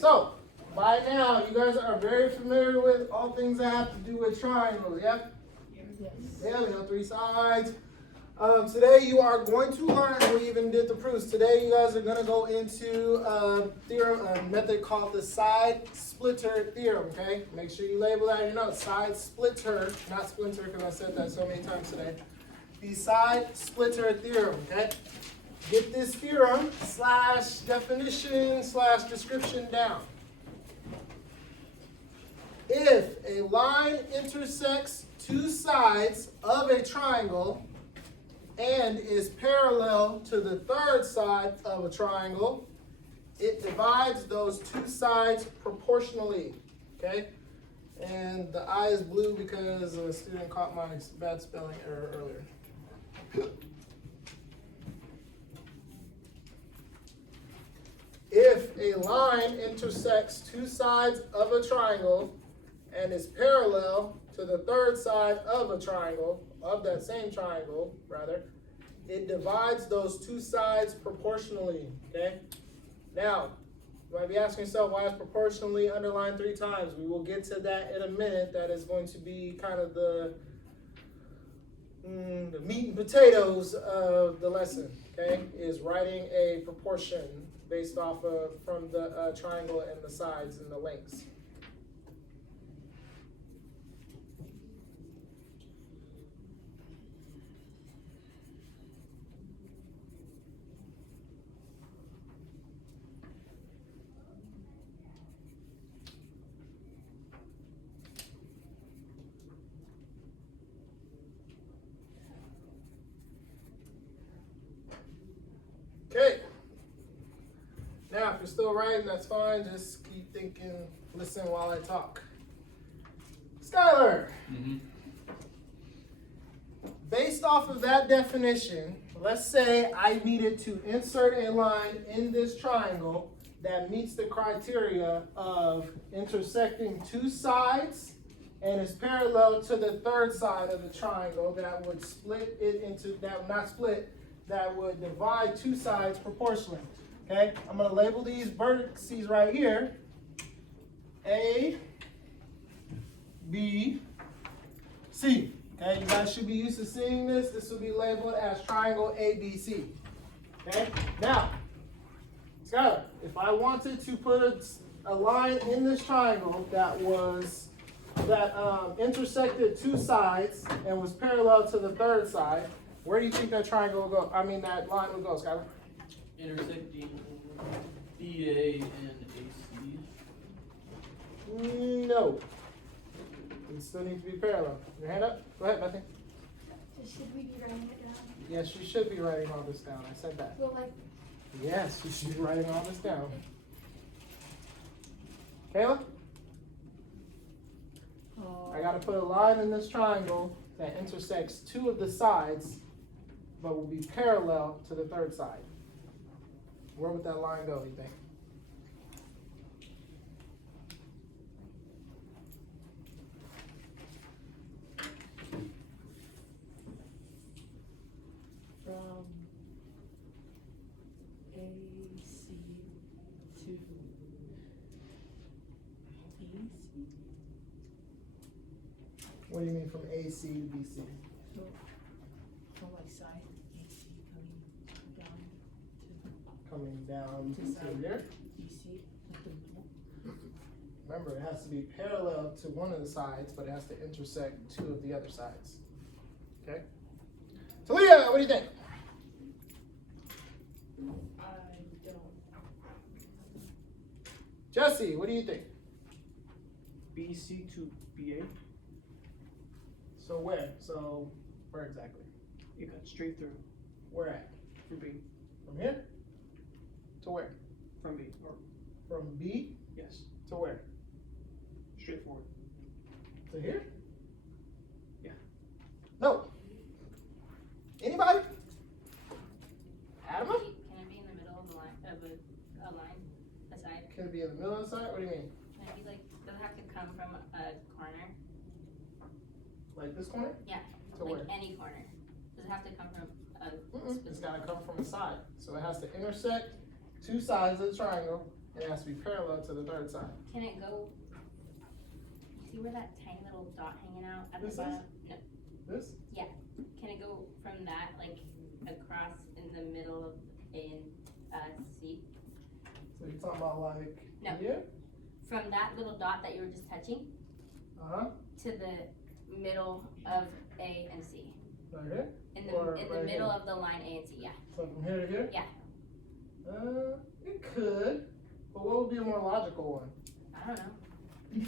So, by now, you guys are very familiar with all things that have to do with triangles, yep? Yes. Yeah, we know 3 sides. Today you are going to learn, and we even did the proofs. Today you guys are going to go into a method called the side splitter theorem, okay? Make sure you label that in your notes. Side splitter, not splinter, because I said that so many times today. The side splitter theorem, okay? Get this theorem / definition / description down. If a line intersects 2 sides of a triangle and is parallel to the 3rd side of a triangle, it divides those 2 sides proportionally, okay? And the I is blue because a student caught my bad spelling error earlier. If a line intersects 2 sides of a triangle and is parallel to the 3rd side of a triangle, of that same triangle, rather, it divides those 2 sides proportionally, okay? Now, you might be asking yourself, why is proportionally underlined 3 times? We will get to that in a minute. That is going to be kind of the meat and potatoes of the lesson, okay? Is writing a proportion based off of, from the triangle and the sides and the lengths. Okay. Now, if you're still writing, that's fine. Just keep thinking, listen while I talk. Skylar. Based off of that definition, let's say I needed to insert a line in this triangle that meets the criteria of intersecting 2 sides and is parallel to the 3rd side of the triangle that would split it into, that would divide 2 sides proportionally. Okay, I'm going to label these vertices right here. A, B, C. Okay, you guys should be used to seeing this. This will be labeled as triangle ABC. Okay, now, Skylar, if I wanted to put a line in this triangle that intersected 2 sides and was parallel to the 3rd side, where do you think that triangle would go? I mean, that line would go, Skylar? Intersecting BA and AC. No. It still needs to be parallel. Your hand up? Go ahead, Bethany. Should we be writing it down? Yes, you should be writing all this down. I said that. Well, like. Yes, you should be writing all this down. Kayla? I got to put a line in this triangle that intersects 2 of the sides, but will be parallel to the 3rd side. Where would that line go, you think? From AC to BC. What do you mean from AC to BC? So, from like side AC coming down Coming down to here. BC, like the middle. Remember, it has to be parallel to one of the sides, but it has to intersect 2 of the other sides. Okay? Talia, what do you think? I don't. Jesse, what do you think? BC to BA. So where? So where exactly? You cut straight through Where at? from B. From here? To where? From B. Or From B yes. to where? Straight forward. To here? Yeah. No. Anybody? Adama? Can it be in the middle of the line of a line, a side? Can it be in the middle of the side? What do you mean? Can it be like, does it have to come from a corner? Like this corner? Yeah, To like where? any corner. Does it have to come from a It's got to come from the side. So it has to intersect two sides of the triangle, and it has to be parallel to the third side. Can it go, you see where that tiny little dot hanging out at the This is? bottom? No, This? can it go from that, like, across in the middle of A and C? So you're talking about like No. here? From that little dot that you were just touching Uh-huh. to the middle of A and C? Right here? In Or the right middle here? of the line A and C, yeah. So from here to here? Yeah. It could, but what would be a more logical one? I don't know.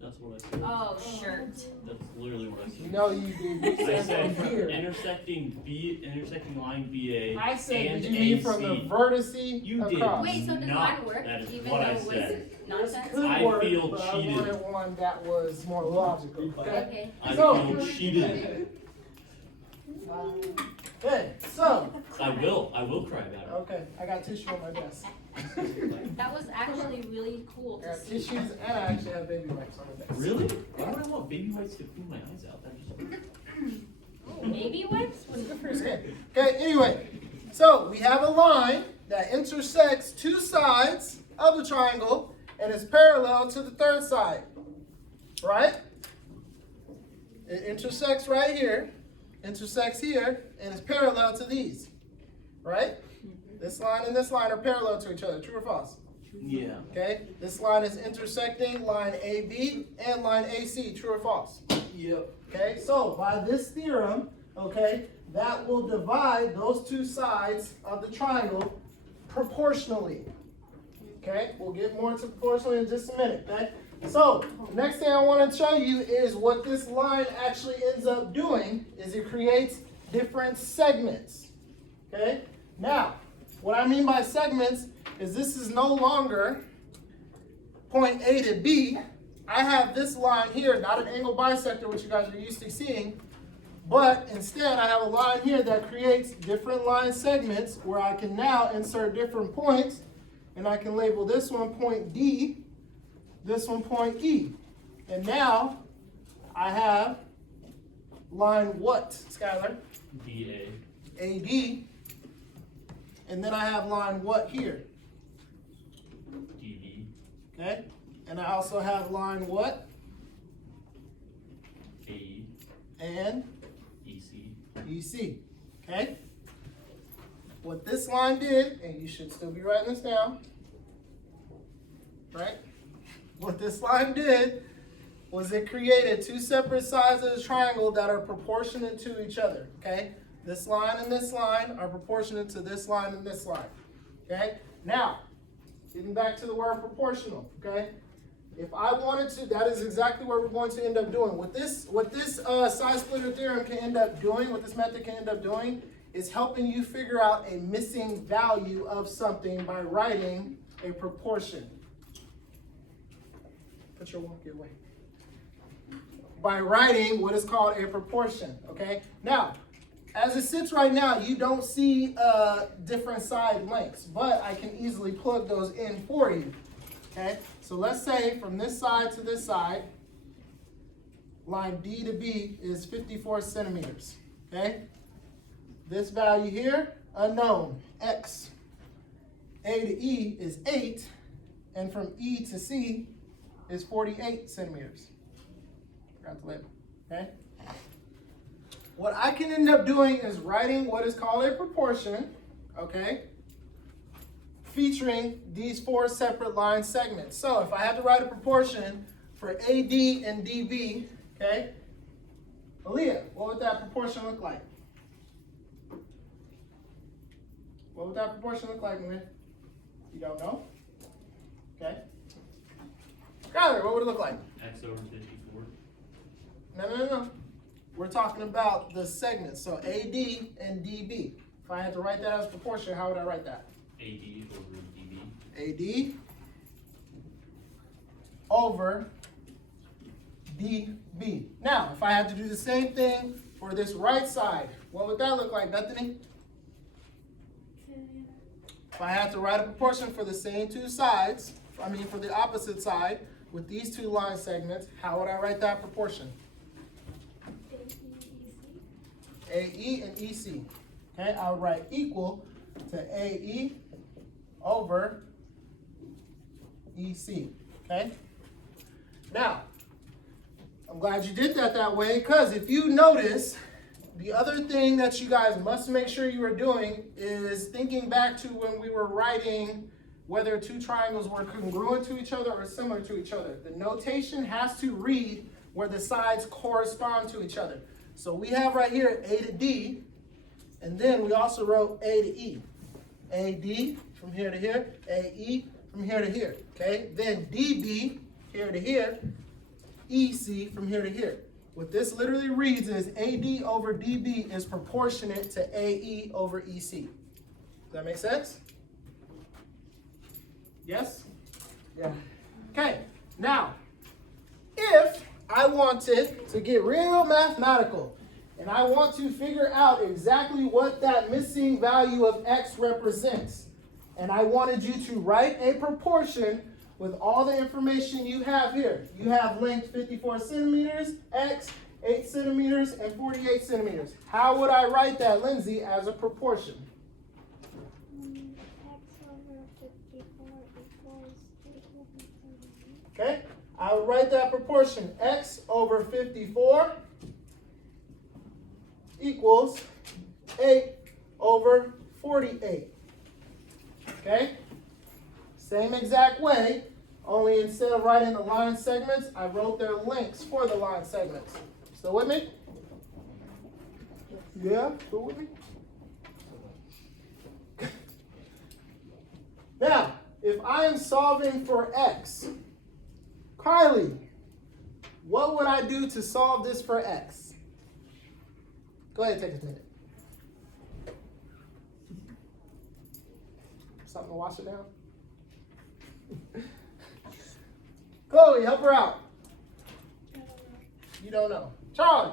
That's what I said. Oh, shirt. That's literally what I You said. know you did. You I said said from from here. intersecting line BA I said, and did you mean from the AC. vertice You did. across? Wait, so does Not. mine work, That is even what though I it was said. This nonsense? could I work, feel but cheated. I wanted one that was more logical. Okay. Okay. I So- feel cheated. Okay, so, I will cry about it. okay, I got tissue on my desk. That was actually really cool I to got see. tissues and I actually have baby wipes on my desk. Really? Why would I want baby wipes to clean my eyes out? That just Baby wipes? It's good for your skin. Okay, anyway, so we have a line that intersects two sides of the triangle and is parallel to the third side, right? It intersects right here, intersects here, and is parallel to these, right? This line and this line are parallel to each other, true or false? yeah. Okay, this line is intersecting line AB and line AC, true or false? Yep. Okay, so by this theorem, okay, that will divide those two sides of the triangle proportionally. Okay, we'll get more to proportionally in just a minute, okay? So, the next thing I want to show you is what this line actually ends up doing is it creates different segments. Okay? Now, what I mean by segments is this is no longer point A to B. I have this line here, not an angle bisector, which you guys are used to seeing, but instead I have a line here that creates different line segments where I can now insert different points, and I can label this one point D, this one point E. And now I have line what, Skylar? BA. AD. And then I have line what here? DB. Okay? And I also have line what? AE. And EC. EC. Okay? What this line did, and you should still be writing this down, right? What this line did was it created two separate sides of the triangle that are proportionate to each other, okay? This line and this line are proportionate to this line and this line, okay? Now, getting back to the word proportional, okay? If I wanted to, that is exactly what we're going to end up doing. What this side splitter theorem can end up doing, what this method can end up doing, is helping you figure out a missing value of something by writing a proportion. Put your wonky away. By writing what is called a proportion, okay? Now, as it sits right now, you don't see different side lengths, but I can easily plug those in for you, okay? So let's say from this side to this side, line D to B is 54 centimeters, okay? This value here, unknown, X. A to E is 8, and from E to C is 48 centimeters. Forgot the label, okay? What I can end up doing is writing what is called a proportion, okay? Featuring these four separate line segments. So if I had to write a proportion for AD and DB, okay? Aaliyah, what would that proportion look like? What would that proportion look like, man? You don't know? Okay. Skyler, what would it look like? X over 54. No. We're talking about the segments. So AD and DB. If I had to write that as proportion, how would I write that? AD over DB. AD over DB. Now, if I had to do the same thing for this right side, what would that look like, Bethany? If I had to write a proportion for the same two sides, for the opposite side, with these two line segments, how would I write that proportion? AE and EC. Okay, I would write equal to AE over EC, okay? Now, I'm glad you did that way, because if you notice, the other thing that you guys must make sure you are doing is thinking back to when we were writing whether two triangles were congruent to each other or similar to each other. The notation has to read where the sides correspond to each other. So we have right here A to D, and then we also wrote A to E. AD from here to here, AE from here to here, okay? Then DB here to here, EC from here to here. What this literally reads is AD over DB is proportionate to AE over EC. Does that make sense? Yes? Yeah. Okay, now, if I wanted to get real mathematical, and I want to figure out exactly what that missing value of x represents, and I wanted you to write a proportion with all the information you have here. You have length 54 centimeters, x, 8 centimeters, and 48 centimeters. How would I write that, Lindsay, as a proportion? X over 54 equals 8. Okay, I would write that proportion, x over 54 equals 8 over 48. Okay, same exact way, only instead of writing the line segments, I wrote their lengths for the line segments. Still with me? Yeah, still with me? Now, if I am solving for x, Kylie, what would I do to solve this for x? Go ahead, take a minute. Something to wash it down? Chloe, help her out. You don't know. Charlie.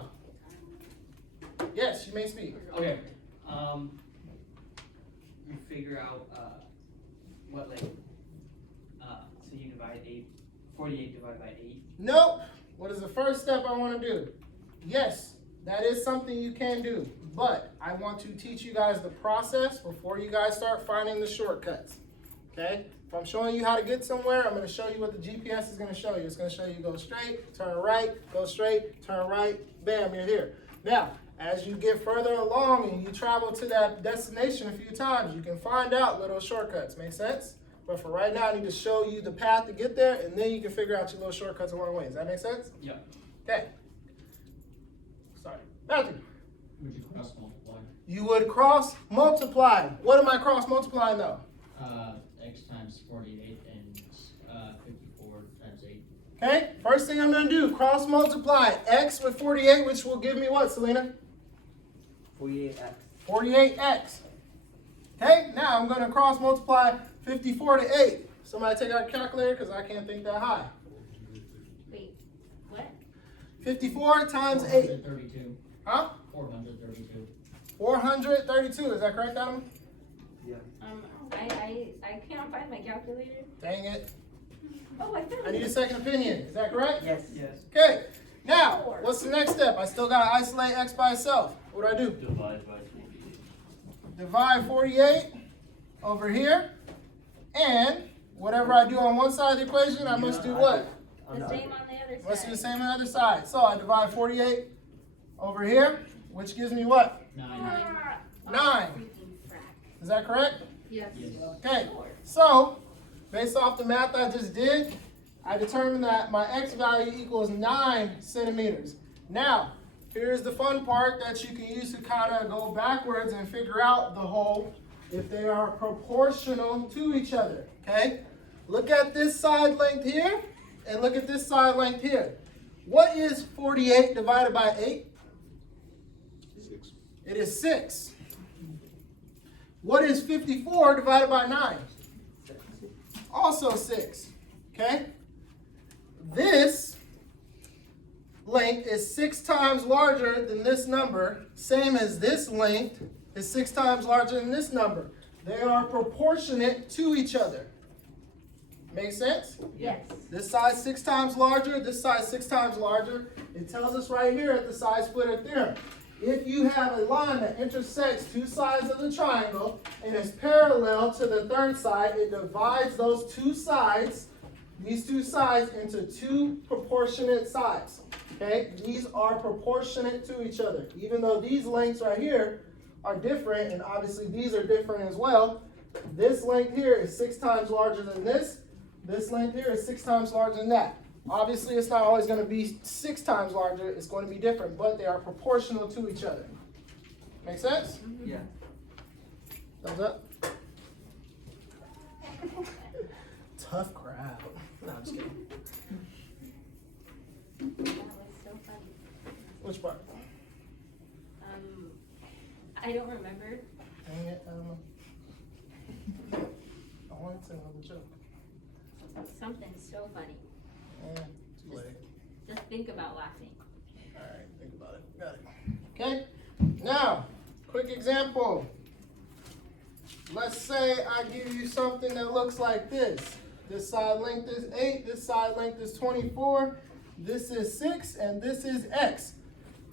Yes, you may speak. Okay. You figure out what so you divide 48 divided by 8. Nope. What is the first step I want to do? Yes, that is something you can do, but I want to teach you guys the process before you guys start finding the shortcuts. Okay? If I'm showing you how to get somewhere, I'm going to show you what the GPS is going to show you. It's going to show you go straight, turn right, go straight, turn right, bam, you're here. Now, as you get further along and you travel to that destination a few times, you can find out little shortcuts. Make sense? But for right now, I need to show you the path to get there, and then you can figure out your little shortcuts along the way. Does that make sense? Yeah. Okay. Sorry. Matthew. Would you cross multiply? You would cross multiply. What am I cross multiplying though? X times 48 and 54 times 8. Okay, first thing I'm going to do, cross multiply x with 48, which will give me what, Selena? 48x. 48x. Okay, now I'm going to cross multiply 54 to 8. Somebody take out a calculator because I can't think that high. Wait, what? 54 times 8. 432. Huh? 432. 432. Is that correct, Adam? I can't find my calculator. Dang it. Oh, I found I need a it. second opinion. Is that correct? Yes. Yes. Okay. Now, what's the next step? I still got to isolate x by itself. What do I do? Divide by 48. Divide 48 over here. And whatever I do on one side of the equation, I must do what? The same on the other side. Must do the same on the other side. So I divide 48 over here, which gives me what? 9. 9. Is that correct? Yes. Yes. Okay. So, based off the math I just did, I determined that my x value equals 9 centimeters. Now, here's the fun part that you can use to kind of go backwards and figure out the whole if they are proportional to each other. Okay? Look at this side length here and look at this side length here. What is 48 divided by 8? 6. It is 6. What is 54 divided by 9? Also 6. Okay? This length is 6 times larger than this number, same as this length is 6 times larger than this number. They are proportionate to each other. Make sense? Yes. This side's 6 times larger, this side's 6 times larger. It tells us right here at the side splitter theorem. if you have a line that intersects two sides of the triangle and is parallel to the third side, it divides those two sides, these two sides, into two proportionate sides. Okay? These are proportionate to each other. Even though these lengths right here are different, and obviously these are different as well, this length here is 6 times larger than this. This length here is 6 times larger than that. Obviously, it's not always going to be 6 times larger. It's going to be different, but they are proportional to each other. Make sense? Yeah. Thumbs up. Tough crowd. No, I'm just kidding. That was so funny. Which part? I don't remember. Dang it, I don't know. I wanted to know the joke. Something so funny. Too late. Just think about laughing. All right, think about it. Got it. Okay. Now, quick example. Let's say I give you something that looks like this. This side length is 8. This side length is 24. This is 6, and this is x.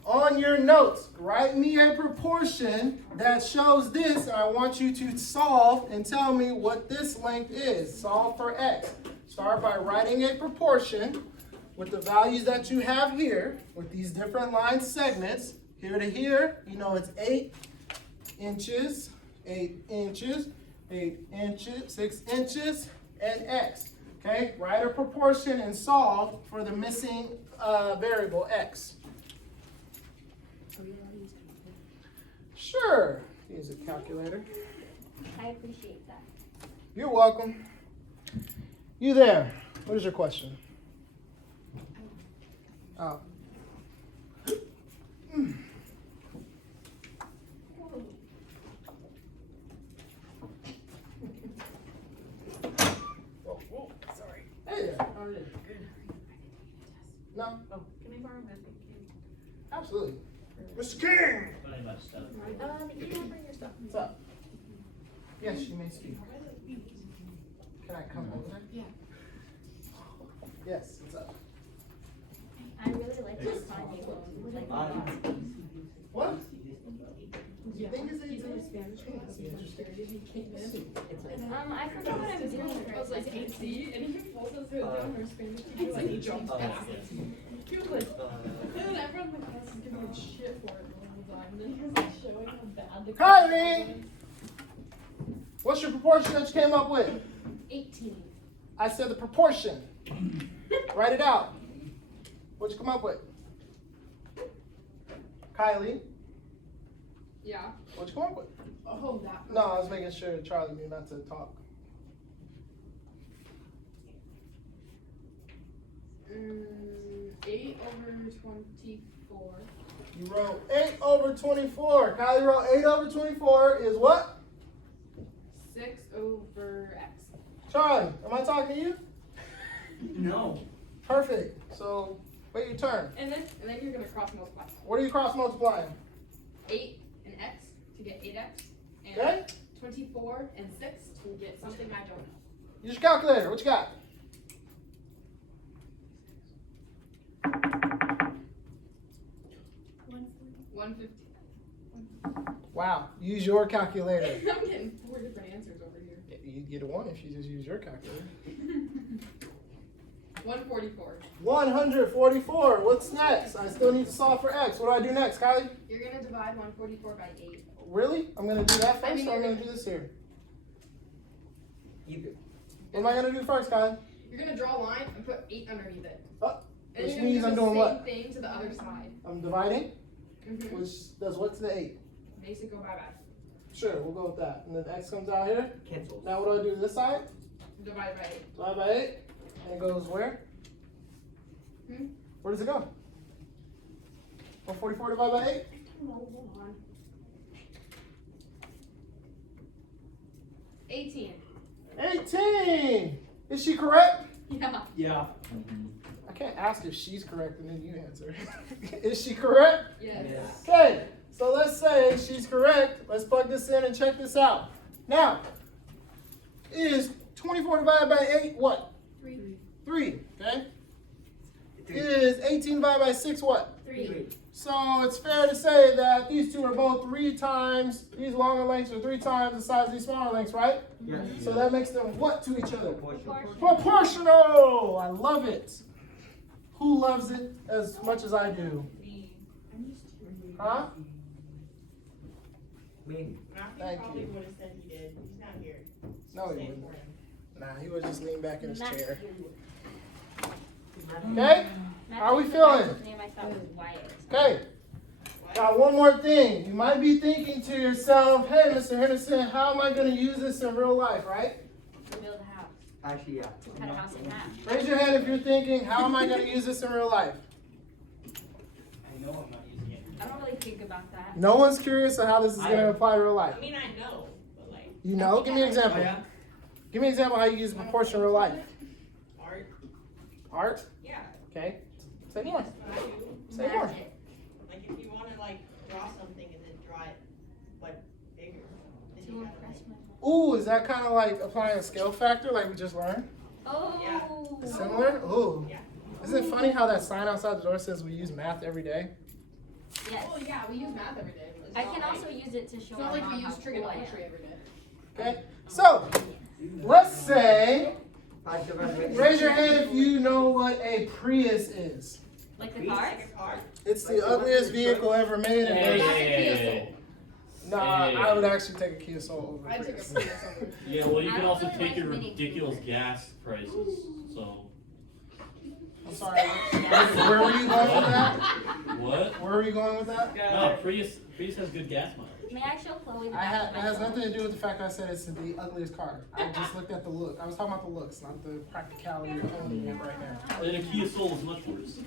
On your notes, write me a proportion that shows this. I want you to solve and tell me what this length is. Solve for x. Start by writing a proportion with the values that you have here, with these different line segments. Here to here, you know it's 8 inches, 8 inches, 8 inches, 6 inches, and x. Okay, write a proportion and solve for the missing variable x. Sure, use a calculator. I appreciate that. You're welcome. You there? What is your question? Oh. Whoa. Sorry. Hey there. How are you? Good. No? Oh, can I borrow that big Absolutely. Mr. King! Very much stuff. cake? You can bring your stuff. What's up? Yes, you may speak. Can I come over there? Yeah. Yes, what's up? I really like this Kanye one. Like, What? Yeah. think it's He's in 18? a Spanish class. He came in. I forgot what I was doing. I was like 8C, and he pulls us down our Spanish teacher, like he jumped past us. He was like, and everyone in the class is giving him shit for it the whole time. And then he was like showing how bad the Kylie! What's your proportion that you came up with? 18. I said the proportion. Write it out. What'd you come up with? Kylie, Yeah. what'd you come up with? Oh, that. No, I was making sure Charlie knew not to talk. 8 over 24. You wrote 8 over 24. Kylie wrote 8 over 24 is what? 6 over X. Charlie, am I talking to you? No. Perfect. So, wait your turn. And then you're gonna cross multiply. What are you cross multiplying? 8 and X to get 8X. And Okay? 24 and 6 to get something I don't know. Use your calculator. What you got? 150. Wow. Use your calculator. I'm getting 4 different answers over here. You get a 1 if you just use your calculator. 144. 144. What's next? I still need to solve for x. What do I do next, Kylie? You're gonna divide 144 by 8. Really? I'm going to do that first, I mean, or I'm you're going to do this here? Either. What am I going to do first, Kylie? You're gonna draw a line and put 8 underneath it. Oh, And which you're gonna means do I'm the doing same what? thing to the other side. I'm dividing, Mm-hmm. which does what to the 8? Makes it go bye-bye. Sure, we'll go with that. And then x comes out here. Cancel. Now what do I do to this side? Divide by 8. Divide by 8. And it goes where? Where does it go? 144 divided by 8? Hold on. 18. 18! Is she correct? Yeah. Yeah. I can't ask if she's correct and then you answer. Is she correct? Yes. Okay, so let's say she's correct. Let's plug this in and check this out. Now, is 24 divided by 8 what? 3. 3, okay? Is 18 divided by 6 what? 3. So it's fair to say that these two are both 3 times, these longer lengths are 3 times the size of these smaller lengths, right? Yes. So that makes them what to each other? Proportional. Proportional! I love it. Who loves it as much as I do? Huh? Me. Thank Probably you. would have said he did. He's not here. No, he Say wouldn't. for him. Nah, he would just lean back in his chair. Matthew. Okay? How are we feeling? His name I thought was Wyatt. Okay. Got one more thing. You might be thinking to yourself, hey, Mr. Henderson, how am I going to use this in real life, right? To build a house. Actually, yeah. To cut a house in half. Raise your hand if you're thinking, how am I going to use this in real life? I know I'm not using it. I don't really think about that. No one's curious on how this is going to apply to real life. I mean, I know, but like You know? Give me an example. Give me an example how you use proportion in real life. art. Art? Yeah. Okay. Say more. I do. Say more. Magic. Like if you want to like draw something and then draw it, but bigger. Then To you gotta impress like. my Ooh, is that kind of like applying a scale factor like we just learned? Oh. Similar? Ooh. Yeah. Isn't it funny how that sign outside the door says we use math every day? Yes. Well, yeah, we use math every day. But it's I not can like, also use it to show It's not our like mom we how use cool I trigonometry am. every day. Okay? So, let's say, Algebra. raise your hand if you know what a Prius is. Like the cars? Like a car. It's the ugliest vehicle ever made. Hey, And hey, nah, I would actually take a Kia Soul over a I'd take a Prius. Prius over. Yeah, well, you I can don't also really take like your Mini ridiculous Coopers. gas prices. So I'm sorry. Where were you going with that? what? Where were you going with that? No, Prius has good gas mileage. May I show Chloe the I back had, of it my has phone? nothing to do with the fact I said it's the ugliest car. I just looked at the look. I was talking about the looks, not the practicality of owning it right now. And a Kia Soul is much worse.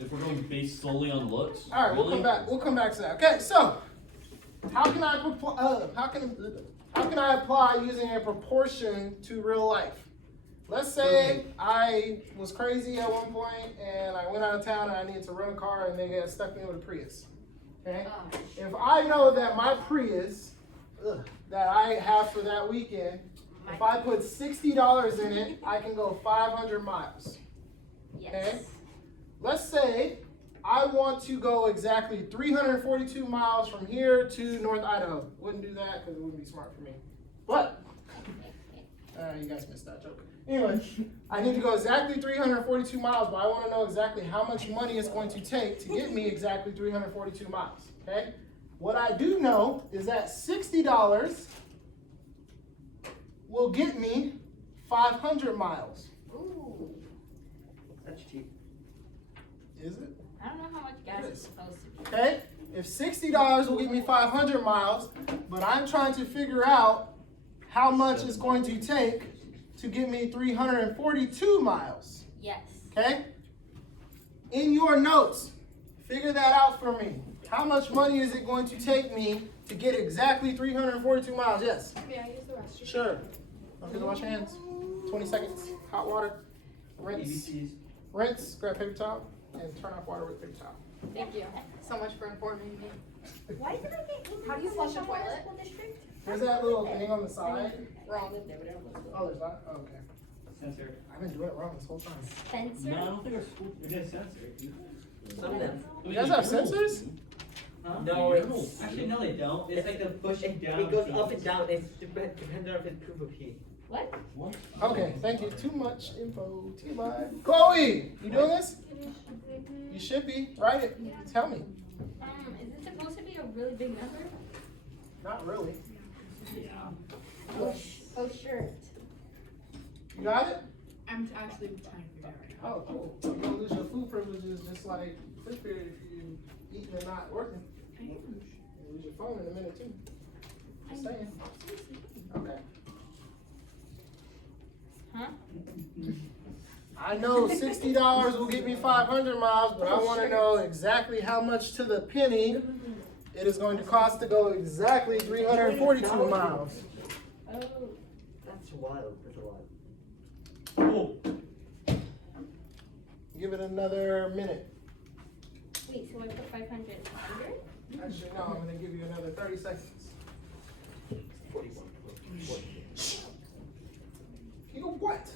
If we're going based solely on looks. All right, we'll really? come back. We'll come back to that. Okay, so how can I how can I apply using a proportion to real life? Let's say I was crazy at one point and I went out of town and I needed to rent a car and they got stuck me with a Prius. Okay, if I know that my Prius that I have for that weekend, if I put $60 in it, I can go 500 miles. Yes. Let's say I want to go exactly 342 miles from here to North Idaho. Wouldn't do that because it wouldn't be smart for me. But, you guys missed that joke. Anyway, I need to go exactly 342 miles, but I want to know exactly how much money it's going to take to get me exactly 342 miles, okay? What I do know is that $60 will get me 500 miles. Ooh. That's cheap. Is it? I don't know how much gas It is is. supposed to be. Okay, if $60 will get me 500 miles, but I'm trying to figure out how much it's going to take to get me 342 miles, Yes. okay? In your notes, figure that out for me. How much money is it going to take me to get exactly 342 miles? Yes, May I use the restroom? sure. Don't forget to wash your hands. 20 seconds, hot water, rinse, ABCs. rinse, grab paper towel, and turn off water with paper towel. Thank you so much for informing me. Why did I get into How do you this flush a in my toilet? school district? There's that little thing on the side. Wrong. Oh, there's not? Oh, okay. Sensor. I've been doing it wrong this whole time. Spencer? No, I don't think our school. It has sensor. Some of them. You guys have sensors? Huh? No, it's Actually, no, they don't. It's like the pushing down. It goes piece. up and down. It depends on if it's proof of heat. What? What? Okay, thank you. Too much info. Too much. Chloe, you doing this? You should be. Write it. Tell me. Is it supposed to be a really big number? Not really. Oh, shirt. You got it? I'm actually trying to figure it out Oh, cool. You're gonna lose your food privileges just like fifth period if you eating and not working. You lose your phone in a minute too. Just saying. Okay. Huh? I know $60 will get me 500 miles, but I want to know exactly how much to the penny it is going to cost to go exactly 342 miles. Oh. That's wild. That's a lot. Oh, Give it another minute. Wait, so I put 500 under? Actually, no, I'm going to give you another 30 seconds. 41. You know what?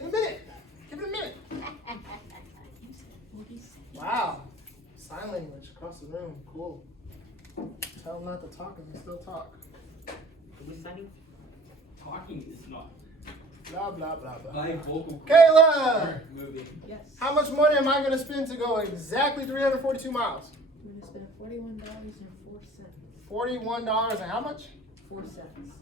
In a minute. Give it a minute. Wow. the room. Cool. Tell them not to talk and they still talk. Are we signing? Talking is not. Blah, blah, blah, blah. My vocal Kayla! movie. Yes. How much money am I gonna spend to go exactly 342 miles? I'm gonna spend $41.04. $41 and how much? 4 cents.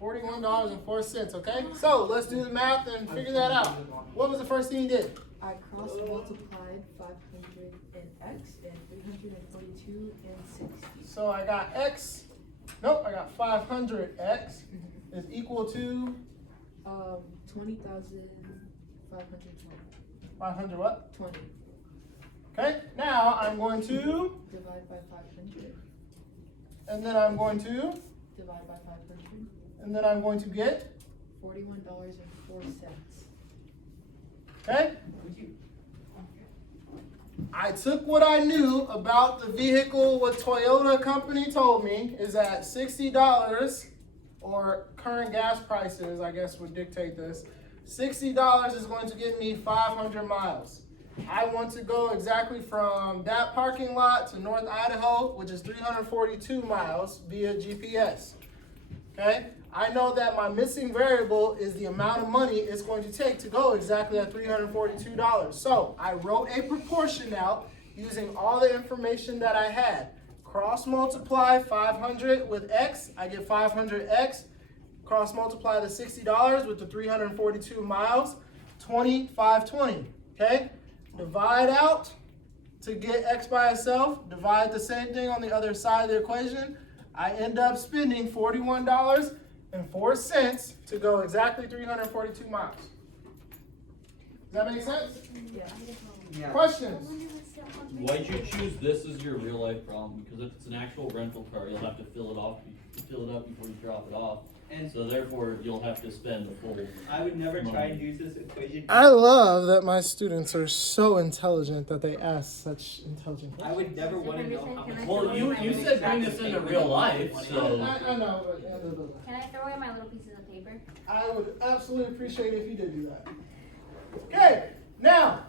$41.04, okay? So let's do the math and figure that out. What was the first thing you did? I cross multiplied 500 and x and 342 and 60. So I got x, nope, I got 500x is equal to 20,520. 500 what? 20. Okay, now I'm going to, Divide by 500. and then I'm going to, Divide by 500. and then I'm going to get, $41.04. okay? I took what I knew about the vehicle, what Toyota company told me is that $60, or current gas prices, I guess would dictate this, $60 is going to get me 500 miles. I want to go exactly from that parking lot to North Idaho, which is 342 miles via GPS. Okay? I know that my missing variable is the amount of money it's going to take to go exactly at $342. So I wrote a proportion out using all the information that I had. Cross multiply 500 with x, I get 500x. Cross multiply the $60 with the 342 miles, 2520. Okay? Divide out to get x by itself. Divide the same thing on the other side of the equation. I end up spending $41.04 to go exactly 342 miles. Does that make sense? Yeah. Questions? Why'd you choose this as your real life problem? Because if it's an actual rental car, you'll have to fill it up before you drop it off. And So therefore, you'll have to spend the full. I would never try and use this equation. I love that my students are so intelligent that they ask such intelligent I would never want to know how much. Well, you said bring this into real life, so. I know, but Can I throw away my little pieces of paper? I would absolutely appreciate it if you did do that. Okay, now,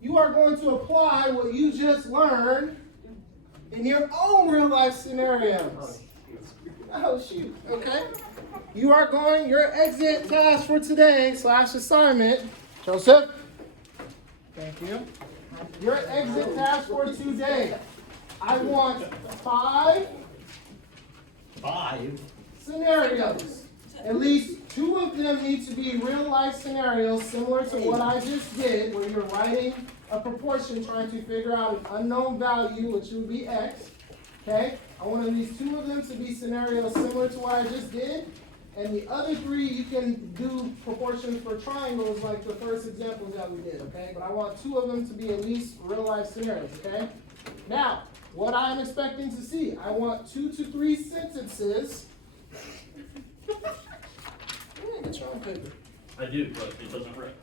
you are going to apply what you just learned in your own real life scenarios. Oh, shoot, okay. You are going, your exit task for today / assignment, Joseph, thank you. Your exit task for today, I want 5 scenarios. At least 2 of them need to be real life scenarios similar to what I just did, where you're writing a proportion trying to figure out an unknown value, which would be x. Okay? I want at least 2 of them to be scenarios similar to what I just did. And the other 3, you can do proportions for triangles like the first examples that we did, okay? But I want 2 of them to be at least real life scenarios, okay? Now, what I'm expecting to see, I want 2 to 3 sentences. Get your own paper. I do, but it doesn't work.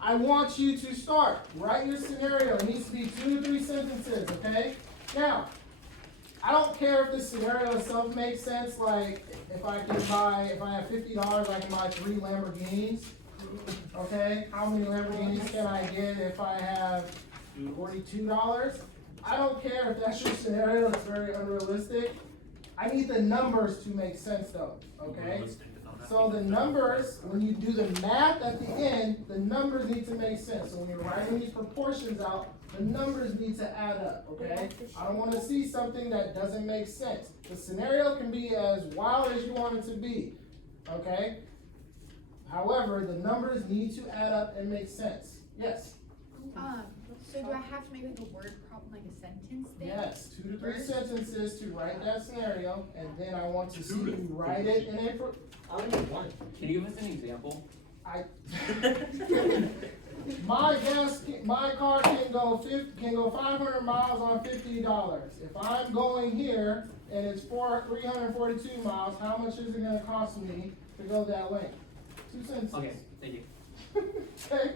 I want you to start. Write your scenario. It needs to be 2 to 3 sentences, okay? Now, I don't care if the scenario itself makes sense, like if I have $50, I can buy 3 Lamborghinis. Okay? How many Lamborghinis can I get if I have $42? I don't care if that's your scenario, it's very unrealistic. I need the numbers to make sense though, okay? So the numbers, when you do the math at the end, the numbers need to make sense. So when you're writing these proportions out, the numbers need to add up, okay? I don't want to see something that doesn't make sense. The scenario can be as wild as you want it to be, okay? However, the numbers need to add up and make sense. Yes? So do I have to make like a word problem, like a sentence thing? Yes, 2 to 3 sentences to write that scenario, and then I want to see you write it in a... I only need 1. Can you give us an example? My car can go 500 miles on $50. If I'm going here and it's 342 miles, how much is it going to cost me to go that length? 2 sentences. Okay, thank you. Okay,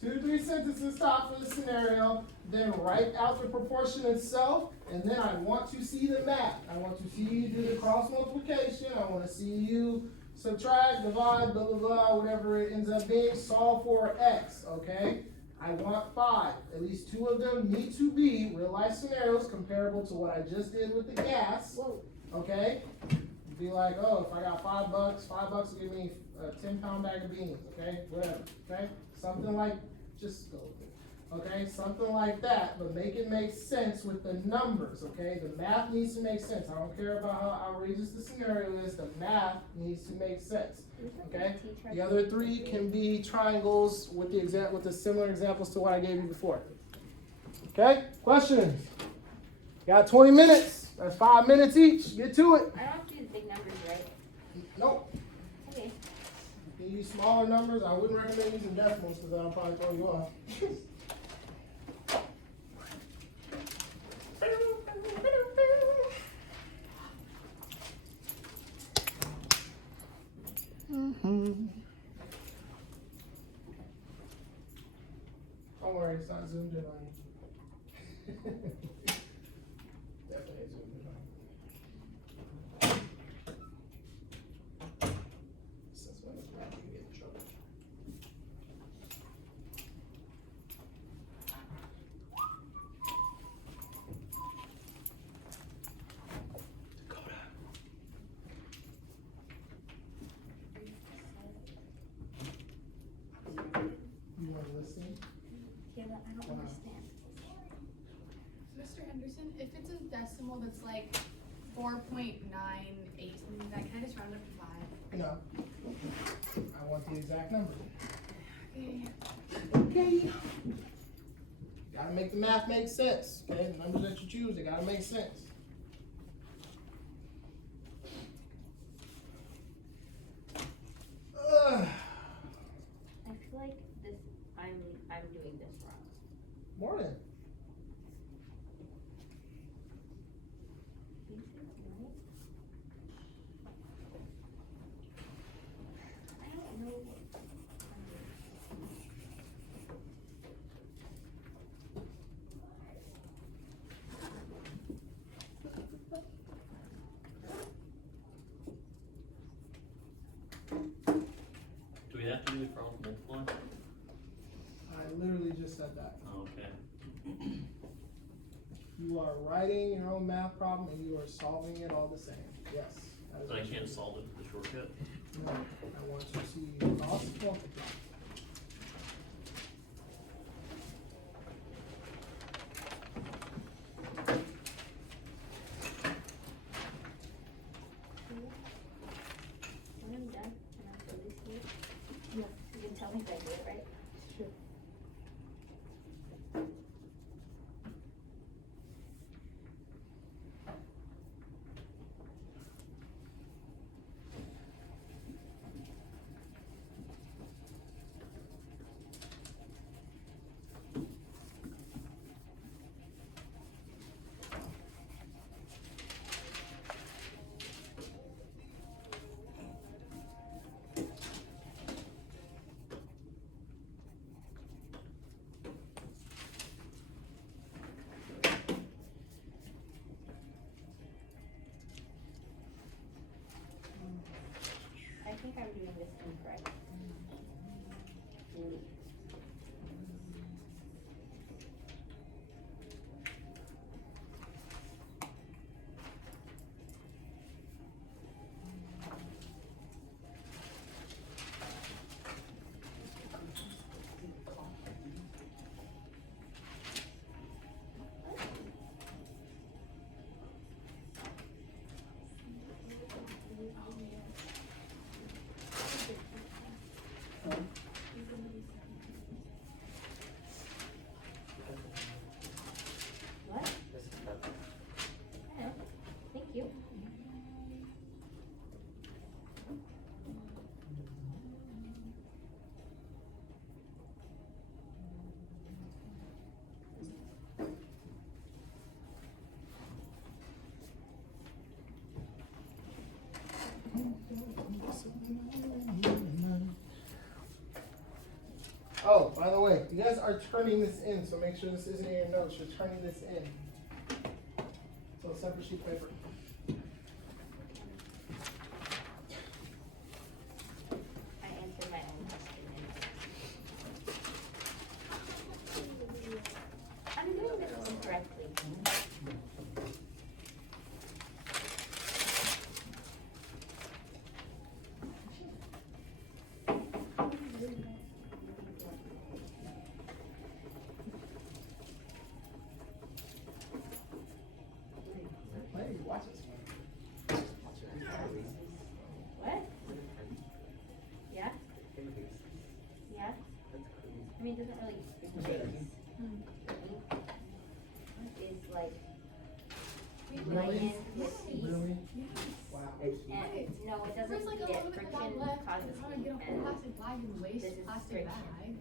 2 to 3 sentences stop for the scenario, then write out the proportion itself, and then I want to see the math. I want to see you do the cross multiplication. I want to see you subtract, divide, blah, blah, blah, whatever it ends up being, solve for x, okay? I want 5. At least 2 of them need to be real life scenarios comparable to what I just did with the gas. Okay? Be like, oh, if I got $5, $5 will give me a 10-pound bag of beans. Okay? Whatever. Okay? Something like, just go with it. Okay? Something like that, but make it make sense with the numbers. Okay? The math needs to make sense. I don't care about how outrageous the scenario is. The math needs to make sense. Okay? The other 3 can be triangles with the similar examples to what I gave you before. Okay? Questions? Got 20 minutes. That's 5 minutes each. Get to it. I don't have to use big numbers, right? Nope. Okay. You can use smaller numbers. I wouldn't recommend using decimals because that'll probably throw you off. Don't worry, it's not zoomed in on you. Definitely zoomed in on you. Since when is math gonna get in trouble? You want to listen? Yeah, but I don't understand. Mr. Henderson, if it's a decimal that's like 4.98 something, that can I just round up to 5? No. I want the exact number. Okay. Okay. Gotta make the math make sense. Okay, the numbers that you choose, they gotta make sense. Ugh. I feel like this. I'm doing this wrong. Morning. I don't know. Do we have to do it for all multiply? I literally just said that. Oh, okay. You are writing your own math problem and you are solving it all the same. Yes. that is But I what you can't do. solve it with the shortcut. No, I want you to see cross multiply. When I'm done, and I'll do this here. Yeah. You can tell me if I do it right. Sure. I think I'm doing this incorrect. What? I know. Thank you. Oh, by the way, you guys are turning this in, so make sure this isn't in your notes. You're turning this in. So a separate sheet of paper. I answered my own question. can left, cause I'd us probably get a heat, whole and plastic bag and waste this is plastic friction. bag.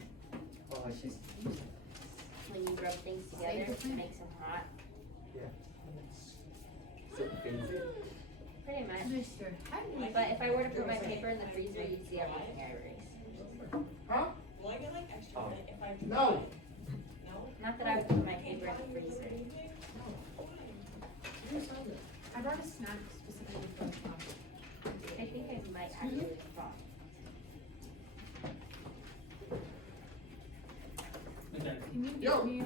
Oh, I It's see. just useless. when you rub things together, Save the it planet. makes them hot. So fancy. Pretty much. Mr. Henry. But if I were to put my paper in the freezer, you'd see everything I erased. Huh? Will I get like extra Oh. if I? No. No? Not that I would put my paper in the freezer. I brought a snack specifically for the club. I think I might actually fall. Okay, Can you Yo. give me a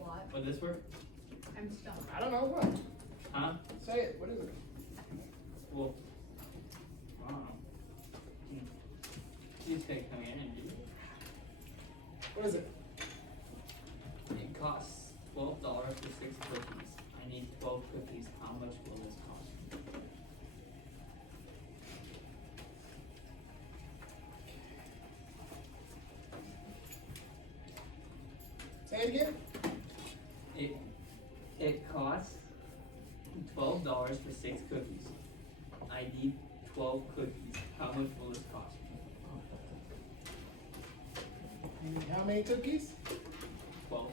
plot? what this for? I'm stumped. I don't know what. Huh? Say it. What is it? Well, I don't know. You take coming in and do it. What is it? It costs $12 for 6 cookies. I need 12 cookies. How much will this cost? Say it again. It costs $12 for 6 cookies. I need 12 cookies. How much will this cost? You need how many cookies? 12.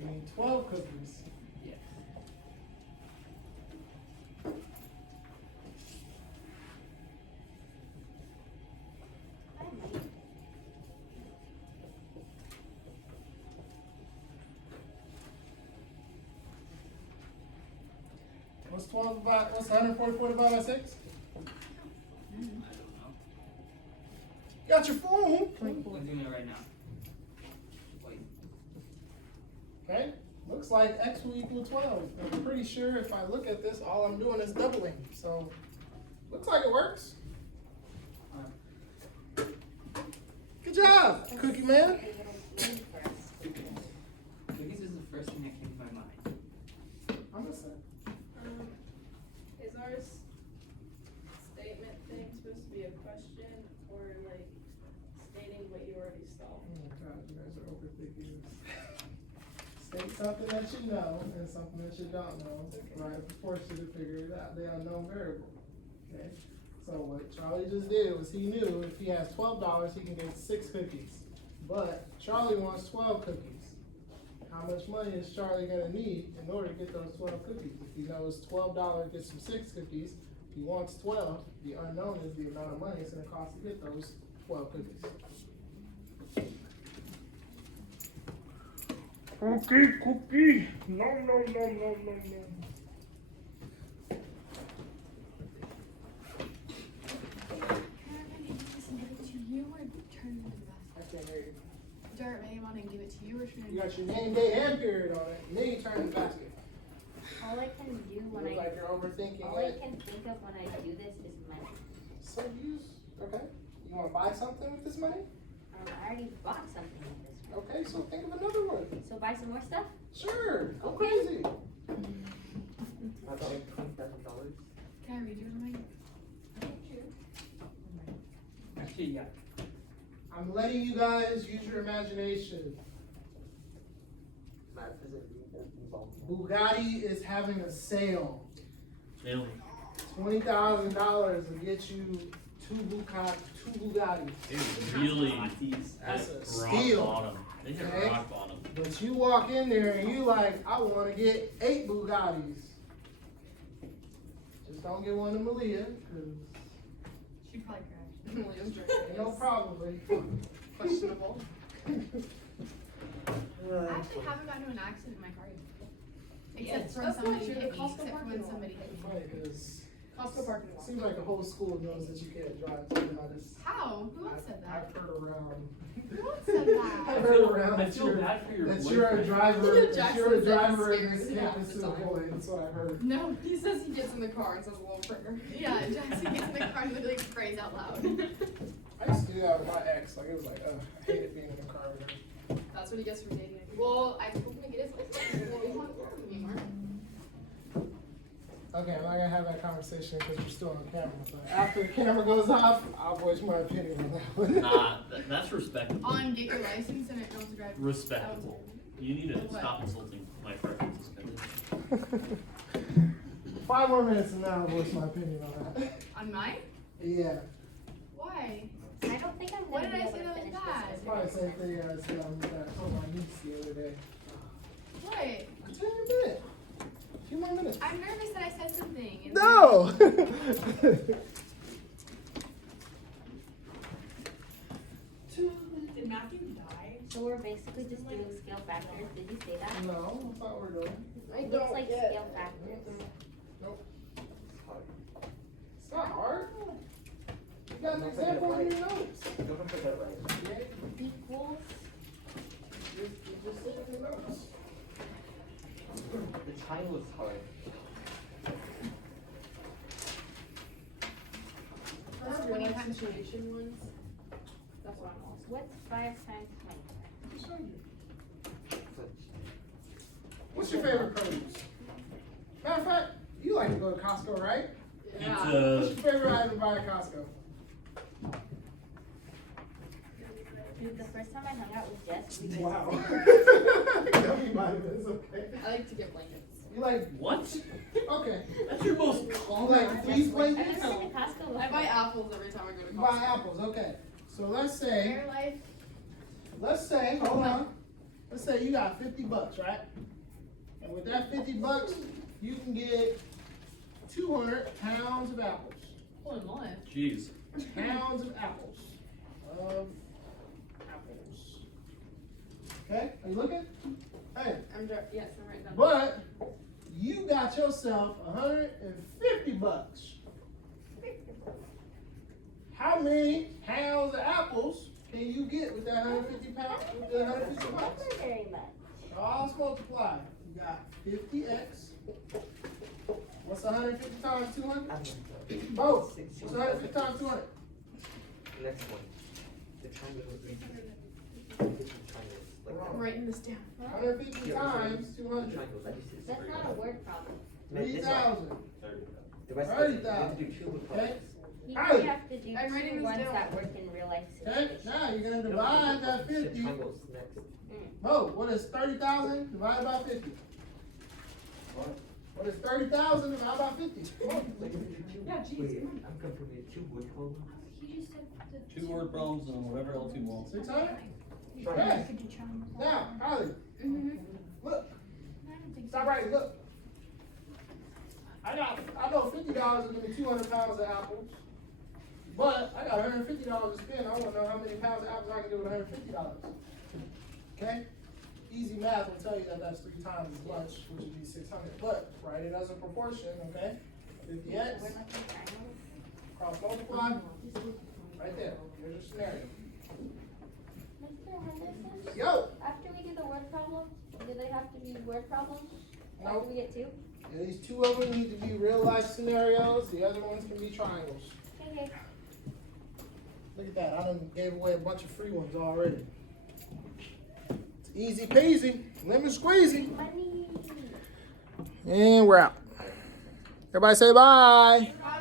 You need 12 cookies. Yes. What's 12 about, what's 144 divided by 6? I don't know. Got your phone? I'm doing it right now. Wait. Okay, looks like x will equal 12. I'm pretty sure if I look at this, all I'm doing is doubling. So, looks like it works. Good job, Cookie Man. Cookies is the first thing that came to my mind. I'm listening. Is our statement thing supposed to be a question or like stating what you already saw? Oh my God, you guys are overthinking this. State something that you know and something that you don't know. Right, force you to figure it out, the unknown variable. Okay? So what Charlie just did was he knew if he has $12, he can get 6 cookies. But Charlie wants 12 cookies. How much money is Charlie gonna need in order to get those 12 cookies? If he knows $12 gets him 6 cookies, he wants 12. The unknown is the amount of money it's gonna cost to get those 12 cookies. Cookie. No. You or turn it into the I basket? can't hear you. Dirt, maybe want to give it to you or turn it You got into your name, date, and period on it, and then you turn in the basket. All I can do when Looks like you're overthinking all I it. can think of when I do this is money. So okay. You wanna buy something with this money? I already bought something with this. Okay, so think of another one. So buy some more stuff? Sure, go Okay. crazy. I thought like $20,000. Can I read your mind? Actually, yeah. I'm letting you guys use your imagination. Math isn't involved. Bugatti is having a sale. Really? $20,000 will get you two Bugattis. Dude, really? That's a rock steal. bottom. They hit Okay. rock bottom. But you walk in there and you like, I wanna get 8 Bugattis. Just don't get one to Malia, cause She probably crashed. ain't no probably. Questionable. I actually haven't gotten into an accident in my car yet. Yeah, Except when that's not somebody true. hit me, Costco except for parking when lot. somebody hit me. Funny, cause Costco parking it lot. seems like the whole school knows that you can't drive. So I just, How? Who else said that? I've heard around. Who else said I've that? heard around I that feel you're, bad for your that you're a boyfriend. driver, that Jackson you're a says driver he in scares this me half campus the to time. avoid, that's what I heard. No. He says he gets in the car and says a little trigger. Yeah, Jackson gets in the car and literally sprays out loud. I used to do that with my ex, like it was like, I hated being in the car with her. That's what he gets for dating. Well, I told him to get his license. Well, he's not working anymore. Okay, I'm not gonna have that conversation because we're still on camera, but after the camera goes off, I'll voice my opinion on that one. Nah, that's respectable. On get your license and it don't drive. Respectable. You need to What? stop insulting my preferences. 5 more minutes and then I'll voice my opinion on that. On mine? Yeah. Why? I don't think I'm What gonna did be I able say to that was finish bad? this. Probably the same thing as that told my niece the other day. What? I'll tell you in a minute. A few more minutes. I'm nervous that I said something. and No! Did Matthew die? So we're basically just doing scale factors. Did you say that? No, that's not what we're doing. It looks like scale factors. It's not hard. You got an example in your notes. Don't put that right. Equals. You just said it in your notes. The triangle is hard. That's 20 times 20. ones. That's what I'm also. What's 5 times 20? Just show you. What's your favorite produce? Matter of fact, you like to go to Costco, right? What's Pizza. your favorite item to buy at Costco? Dude, the first time I hung out with Jess, we Wow. visited. That be mine, it's okay. I like to get blankets. You like, What? okay. That's your most You common. like these I've blankets? never been to Costco I buy before. apples every time I go to You Costco. buy apples, okay. So let's say, hold on. Let's say you got $50, right? And with that $50, you can get 200 pounds of apples. Holy moly. Jeez. Pounds of apples. Okay, are you looking? Hey, Yes, I'm right down. but you got yourself $150. How many pounds of apples can you get with that 150 pounds? With that 150 bucks? Not very much. All multiply. You got 50x. What's 150 times 200? Both. What's 150 times 200? Next one. The triangle is triangles. Like I'm writing this down. 150 times 200. triangles. That's not a word problem. 3,000. The rest 30,000. you have to do two with Okay? You Hey. have to do I'm writing two this ones down. that work in real life Okay, situations. now you're gonna divide that 50. Triangles next. Oh, what is 30,000 divided by 50? What is 30,000 divided by 50? Yeah, geez. Wait, I'm confused. Two wood problems. He just said the 2 word problems and whatever else you want. 600? Triangles. Okay. Could do triangles. Now, Kylie, Mm-hmm. look. I don't think so. Stop right, look. I know $50 is gonna be 200 pounds of apples, but I got $150 to spend. I wanna know how many pounds of apples I can do with $150. Okay? Easy math will tell you that that's 3 times as much, which would be 600. But write it as a proportion, okay? 50x, We're looking at triangles. cross multiply, right there. Here's your scenario. Mr. Henderson, Yo! after we do the word problem, do they have to be word problems? After Nope. we get 2? And these 2 of them need to be real life scenarios. The other ones can be triangles. Okay. Look at that. I done gave away a bunch of free ones already. It's easy peasy, lemon squeezy. Money. And we're out. Everybody say bye. Bye.